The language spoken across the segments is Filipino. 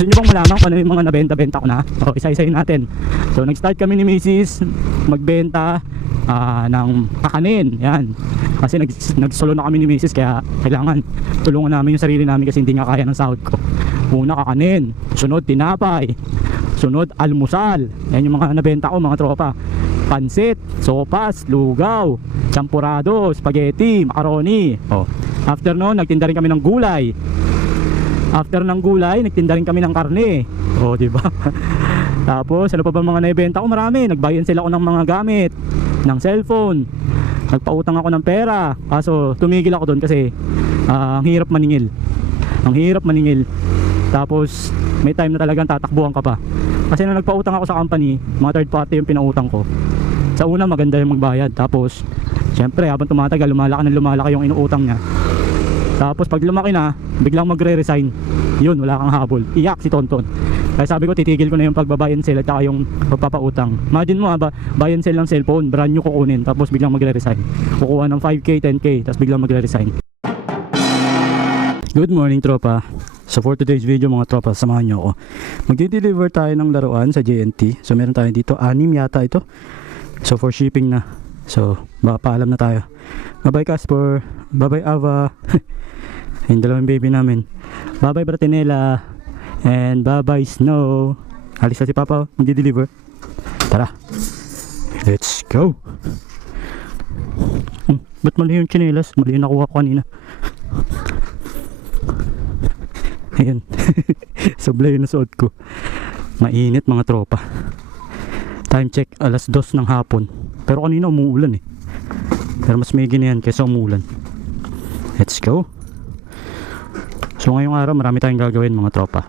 Gusto nyo bang malaman kung ano yung mga nabenta-benta ko na? O, isa-isayin natin. So nag-start kami ni Mrs. magbenta ng kakanin. Yan. Kasi nagsolo na kami ni Mrs. Kaya kailangan tulungan namin yung sarili namin kasi hindi nga kaya ng sahod ko. Una kakanin, sunod tinapay, sunod almusal. Yan yung mga nabenta ko mga tropa. Pansit, sopas, lugaw, champurado, spaghetti, macaroni. Oh. After noon, nagtinda rin kami ng gulay. After ng gulay, nagtinda rin kami ng karne. Oh, di ba? Tapos, ano pa ba mga naibenta ko? Marami. Nagbayan sila ako ng mga gamit, ng cellphone. Nagpautang ako ng pera. Kaso, tumigil ako doon kasi ang hirap maningil. Ang hirap maningil. Tapos, may time na talagang tatakbuhan ka pa. Kasi nung nagpautang ako sa company, mga third party yung pinautang ko. Sa una maganda yung magbayad. Tapos syempre habang tumatagal lumalaki yung inuutang niya. Tapos pag lumaki na, biglang magre-resign. Yun, wala kang habol. Iyak si Tonton. Kaya sabi ko titigil ko na yung pagbabuy and sell at saka yung pagpapautang. Imagine mo buy and sell ng cellphone, brand new kukunin, tapos biglang magre-resign. Kukuha ng 5k, 10k, tapos biglang magre-resign. Good morning tropa. So for today's video mga tropa, samahan nyo ako. Magdi-deliver tayo ng laruan sa JNT. So meron tayo dito, 6 yata ito. So for shipping na. So paalam na tayo. Bye bye Casper. Bye bye Ava. Yung dalawang baby namin. Bye bye Bratinella. And bye bye Snow. Alis na si Papa, magdi-deliver. Tara. Let's go. Ba't mali yung chinelas? Mali yung nakuha ko kanina. Ayan. Sablay yung nasuot ko. Mainit mga tropa. Time check 2:00 ng hapon. Pero kanina umuulan eh. Pero mas may ginayan kaysa umuulan. Let's go. So ngayong araw marami tayong gagawin mga tropa.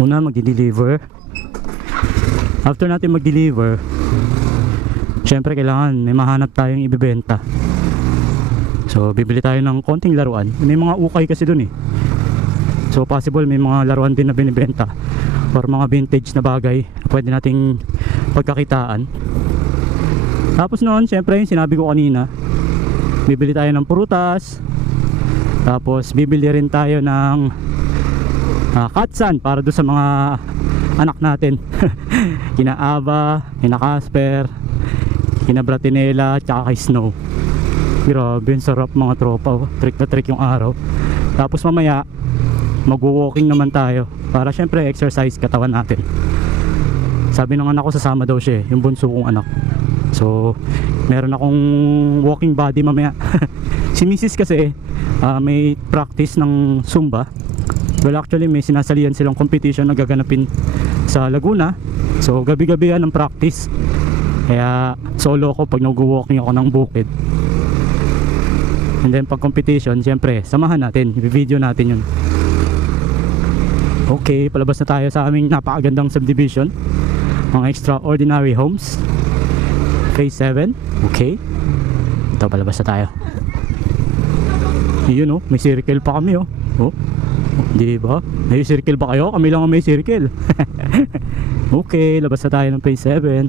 Una magdi-deliver. After natin mag-deliver, syempre kailangan may mahanap tayong ibebenta. So bibili tayo ng konting laruan. May mga ukay kasi dun eh. So possible may mga laruan din na binibenta or mga vintage na bagay na pwede nating pagkakitaan. Tapos noon syempre yung sinabi ko kanina, bibili tayo ng prutas. Tapos bibili rin tayo ng katsan para doon sa mga anak natin. Kina Ava, kina Casper, kina Bratinella, tsaka kay Snow. Grabe, sarap mga tropa. Trick na trick yung araw. Tapos mamaya mag-walking naman tayo para syempre exercise katawan natin. Sabi ng anak ko sasama daw siya, yung bunso kong anak. So meron akong walking body mamaya. Si Mrs. kasi may practice ng Zumba. Well actually may sinasalian silang competition na gaganapin sa Laguna. So gabi-gabi yan ang practice. Kaya solo ko pag nag-walking ako ng bukid. And then pag competition, syempre samahan natin, i-video natin yun. Okay, palabas na tayo sa aming napakagandang subdivision, mga extraordinary homes. Phase 7. Okay, ito palabas na tayo. Yun oh, may circle pa kami oh. Oh, di ba? May circle ba kayo? Kami lang ang may circle. Okay, labas na tayo ng phase 7.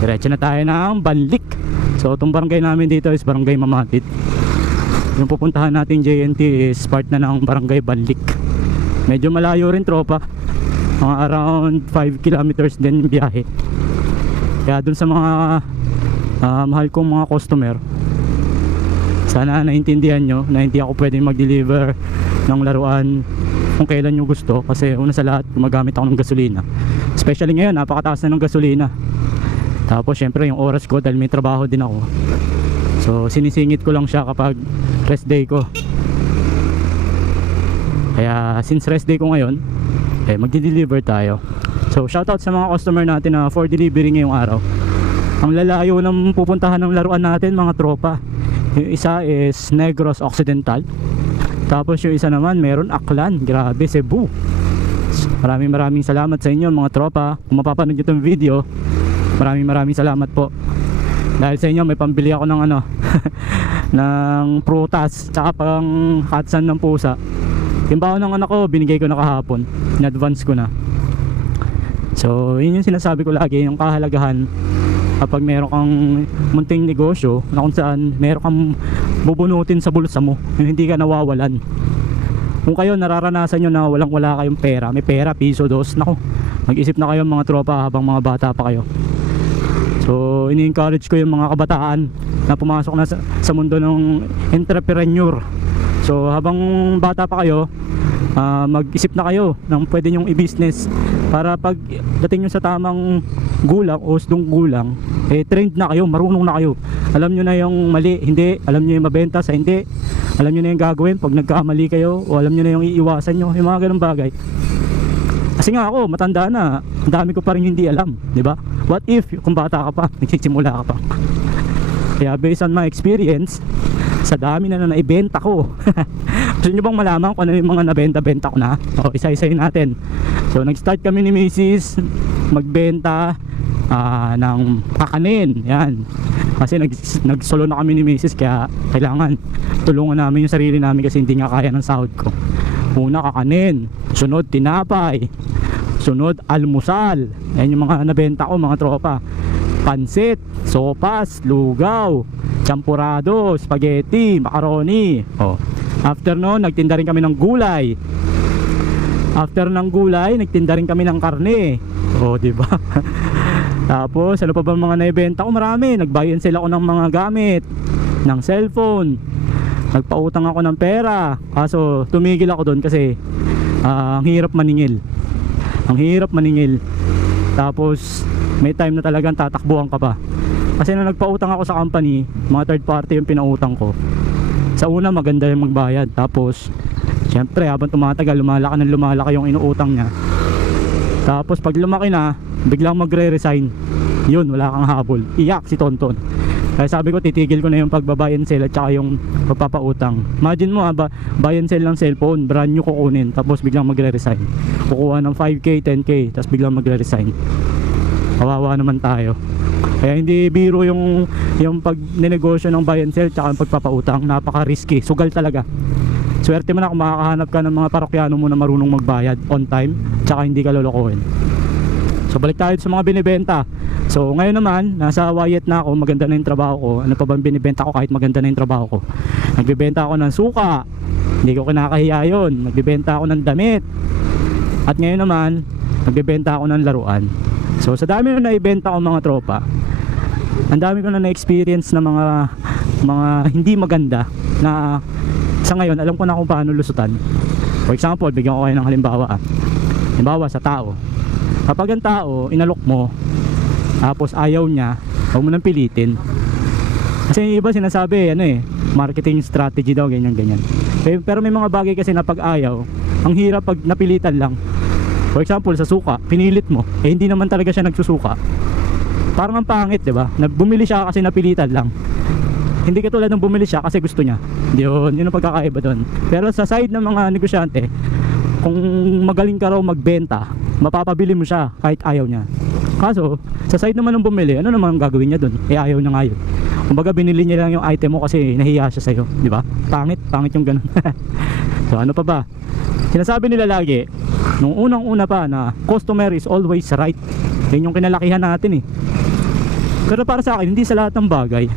Diretso na tayo ng Banlik. So itong barangay namin dito is Barangay Mamatid. Yung pupuntahan natin JNT is part na ng Barangay Banlik. Medyo malayo rin tropa, mga around 5 kilometers din yung biyahe. Kaya dun sa mga mahal kong mga customer, sana naintindihan nyo na hindi ako pwedeng mag-deliver ng laruan kung kailan nyo gusto. Kasi una sa lahat gumagamit ako ng gasolina. Especially ngayon napakataas na ng gasolina. Tapos syempre yung oras ko dahil may trabaho din ako, so sinisingit ko lang siya kapag rest day ko. Kaya since rest day ko ngayon, magdi-deliver tayo. So shoutout sa mga customer natin na for delivery ngayong araw. Ang lalayo ng pupuntahan ng laruan natin mga tropa. Yung isa is Negros Occidental. Tapos yung isa naman meron Aklan. Grabe, Cebu. Maraming salamat sa inyo mga tropa. Kung mapapanood nyo itong video, maraming salamat po. Dahil sa inyo may pambili ako ng ng prutas tsaka pang katsan ng pusa. Yung baon ng anak ko binigay ko na kahapon, in advance ko na. So yun yung sinasabi ko lagi, yung kahalagahan kapag meron kang munting negosyo na kung saan meron kang bubunutin sa bulsa mo, yung hindi ka nawawalan. kung kayo nararanasan nyo na walang wala kayong pera, may pera, piso, dos, nako, mag-isip na kayo mga tropa habang mga bata pa kayo. So ini-encourage ko yung mga kabataan na pumasok na sa mundo ng entrepreneur. So habang bata pa kayo, mag-isip na kayo ng pwede nyong i-business para pag dating nyo sa tamang gulang o usdong gulang, trained na kayo, marunong na kayo, alam nyo na yung mali, hindi, alam nyo yung mabenta sa hindi, alam nyo na yung gagawin pag nagkamali kayo, o alam nyo na yung iiwasan nyo, yung mga ganung bagay. Kasi nga ako, matanda na, ang dami ko pa rin hindi alam, di ba? What if kung bata ka pa, nagsisimula ka pa? Kaya based on my experience, sa dami na naibenta ko, gusto nyo bang malaman kung ano yung mga nabenta-benta ko na? O, isa-isayin natin. So nag-start kami ni Mrs. magbenta ng kakanin, yan. Kasi nag-solo na kami ni Mrs. kaya kailangan tulungan namin yung sarili namin kasi hindi nga kaya ng sahod ko. Una kakanin, sunod tinapay, sunod almusal. Ayan yung mga nabenta ko mga tropa. Pansit, sopas, lugaw, champurado, spaghetti, macaroni. After noon, nagtinda rin kami ng gulay. After ng gulay, nagtinda rin kami ng karne. Di ba? Tapos, ano pa ba mga naibenta ko? Marami. Nag-buy and sell ako ng mga gamit, ng cellphone. Nagpautang ako ng pera. Kaso, tumigil ako doon kasi ang hirap maningil. Ang hirap maningil. Tapos, may time na talagang tatakbuhan ka pa. Kasi nung nagpautang ako sa company, mga third party yung pinautang ko. Sa una, maganda yung magbayad. Tapos, syempre, habang tumatagal, lumalaki yung inuutang niya. Tapos, pag lumaki na, biglang magre-resign. Yun, wala kang habol. Iyak si Tonton. Kaya sabi ko, titigil ko na yung pagbabuy and sell at saka yung pagpapautang. Imagine mo, buy and sell ng cellphone, brand new kukunin, tapos biglang magre-resign. Kukuha ng 5K, 10K, tapos biglang magre-resign. Kawawa naman tayo. Kaya hindi biro yung pag-negosyo ng buy and sell tsaka yung pagpapautang. Napaka-risky, sugal talaga. Swerte mo na kung makakahanap ka ng mga parokyano mo na marunong magbayad on time tsaka hindi ka lolokohin. So balik tayo sa mga binibenta. So ngayon naman, nasa Wyatt na ako, maganda na yung trabaho ko. Ano pa bang binibenta ko kahit maganda na yung trabaho ko? Nagbibenta ako ng suka, hindi ko kinakahiya yun. Nagbibenta ako ng damit. At ngayon naman, nagbibenta ako ng laruan. So sa dami na naibenta ko mga tropa, ang dami ko na na-experience na mga hindi maganda na sa ngayon alam ko na kung paano lusutan. For example, bigyan ko kayo ng halimbawa. Halimbawa sa tao. Kapag ang tao, inalok mo, tapos ayaw niya, huwag mo nang pilitin. Kasi yung iba sinasabi, marketing strategy daw, ganyan. Pero may mga bagay kasi na pag ayaw, ang hirap pag napilitan lang. For example, sa suka, pinilit mo, hindi naman talaga siya nagsusuka. Parang ang pangit, di ba? Bumili siya kasi napilitan lang. Hindi katulad ng bumili siya kasi gusto niya. Yun ang pagkakaiba doon. Pero sa side ng mga negosyante, kung magaling ka raw magbenta, mapapabili mo siya kahit ayaw niya. Kaso, sa side naman ng bumili, ano naman ang gagawin niya doon? Ayaw niya nga yun. Kumbaga binili niya lang yung item mo kasi nahiya siya sa'yo, di ba? Pangit yung ganun. So ano pa ba? Sinasabi nila lagi, nung unang-una pa na customer is always right. Yan yung kinalakihan natin eh. Pero para sa akin, hindi sa lahat ng bagay.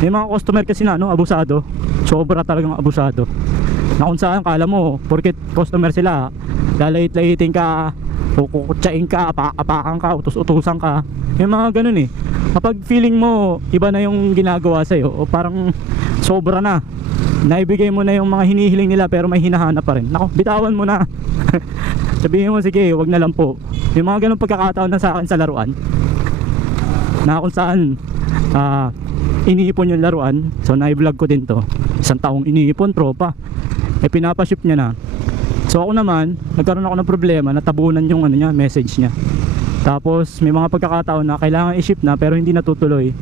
May mga customer kasi na abusado. Sobra talagang abusado. Na kung saan kala mo, porket customer sila, lalait-laitin ka, kukutsain ka, apakan ka, utos-utusan ka. Yung mga ganun eh. Kapag feeling mo iba na yung ginagawa sa'yo, o parang sobra na, naibigay mo na yung mga hinihiling nila pero may hinahanap pa rin, nako, bitawan mo na. Sabihin mo, sige, wag na lang po. Yung mga ganun pagkakataon na sa akin sa laruan, na kung saan iniipon yung laruan. So na-vlog ko din to, 1 taong iniipon, tropa, pinapaship niya na. So ako naman, nagkaroon ako ng problema, natabunan yung message niya. Tapos may mga pagkakataon na kailangan i-ship na pero hindi natutuloy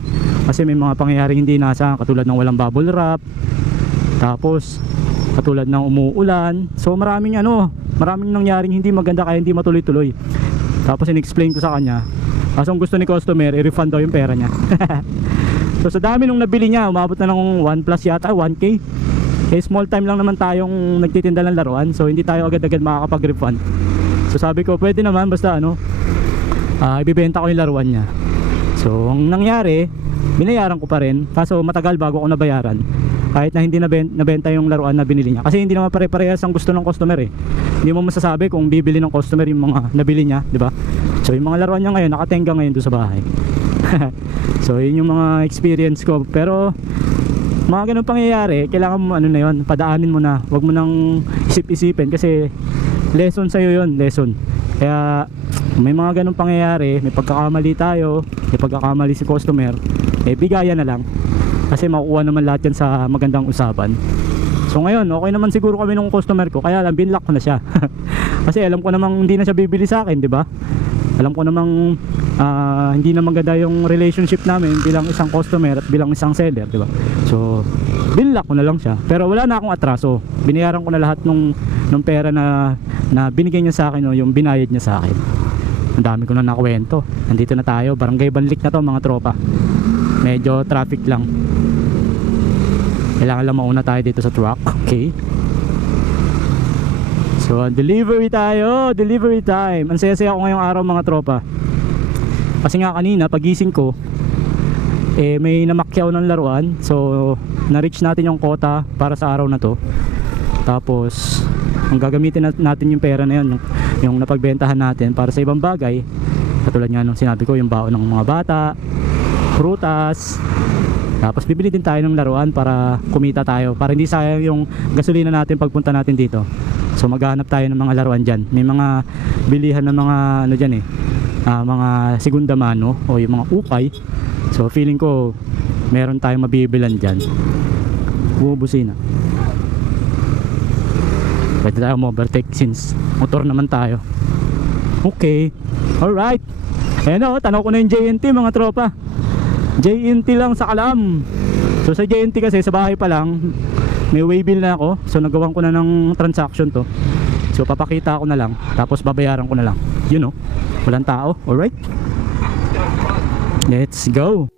kasi may mga pangyayaring hindi inaasahan, katulad ng walang bubble wrap, tapos katulad ng umuulan. So maraming nangyaring hindi maganda kaya hindi matuloy-tuloy. Tapos in-explain ko sa kanya, kasi ang gusto ni customer, i-refund daw yung pera niya. So sa dami nung nabili niya, umabot na ng 1 plus yata, 1K. Eh small time lang naman tayong nagtitinda ng laruan, so hindi tayo agad-agad makakapag-refund. So sabi ko, pwede naman basta ibibenta ko yung laruan niya. So ang nangyari, binayaran ko pa rin, kaso matagal bago ako nabayaran. kahit na hindi nabenta yung laruan na binili niya, kasi hindi naman pare-parehas ang gusto ng customer eh. Hindi mo masasabi kung bibili ng customer yung mga nabili niya, di ba? So yung mga laruan niya ngayon nakatenga ngayon doon sa bahay. So yun yung mga experience ko, pero mga ganun pangyayari, kailangan mo ano na yun, padaanin mo na, wag mo nang isip-isipin, kasi lesson sa'yo yun, lesson. Kaya may mga ganun pangyayari, may pagkakamali tayo, may pagkakamali si customer, eh bigayan na lang, kasi makukuha naman lahat yan sa magandang usapan. So ngayon, okay naman siguro kami ng customer ko, kaya lang binlock ko na siya. Kasi alam ko namang hindi na siya bibili sa akin, di ba? Alam ko namang hindi na maganda yung relationship namin bilang isang customer at bilang isang seller, di ba? So binlock ko na lang siya. Pero wala na akong atraso. Binayaran ko na lahat nung pera na binigay niya sa akin, o yung binayad niya sa akin. Ang dami ko na nakwento. Nandito na tayo, Barangay Banlik na to mga tropa. Medyo traffic lang. Kailangan lang mauna tayo dito sa truck. Okay. So delivery tayo, delivery time. Ang saya-saya ko ngayong araw mga tropa. Kasi nga kanina pagising ko, eh may namakyaw ng laruan. So na-reach natin yung quota para sa araw na to. Tapos ang gagamitin natin yung pera na yun, yung napagbentahan natin para sa ibang bagay. Katulad nga nung sinabi ko, yung baon ng mga bata, prutas. Tapos bibili din tayo ng laruan para kumita tayo, para hindi sayang yung gasolina natin pagpunta natin dito. So maghahanap tayo ng mga laruan dyan. May mga bilihan ng mga ano dyan eh, mga segunda mano o yung mga ukay. So feeling ko meron tayong mabibilan dyan. Bumubusin na. Pwede tayo overtake since motor naman tayo. Okay, alright. Ayan o, tanaw ko na yung JNT mga tropa. JNT lang sa Kalam. So sa JNT kasi sa bahay pa lang may waybill na ako. So nagawan ko na ng transaction to. So papakita ko na lang, tapos babayaran ko na lang. You know, walang tao. Alright, let's go.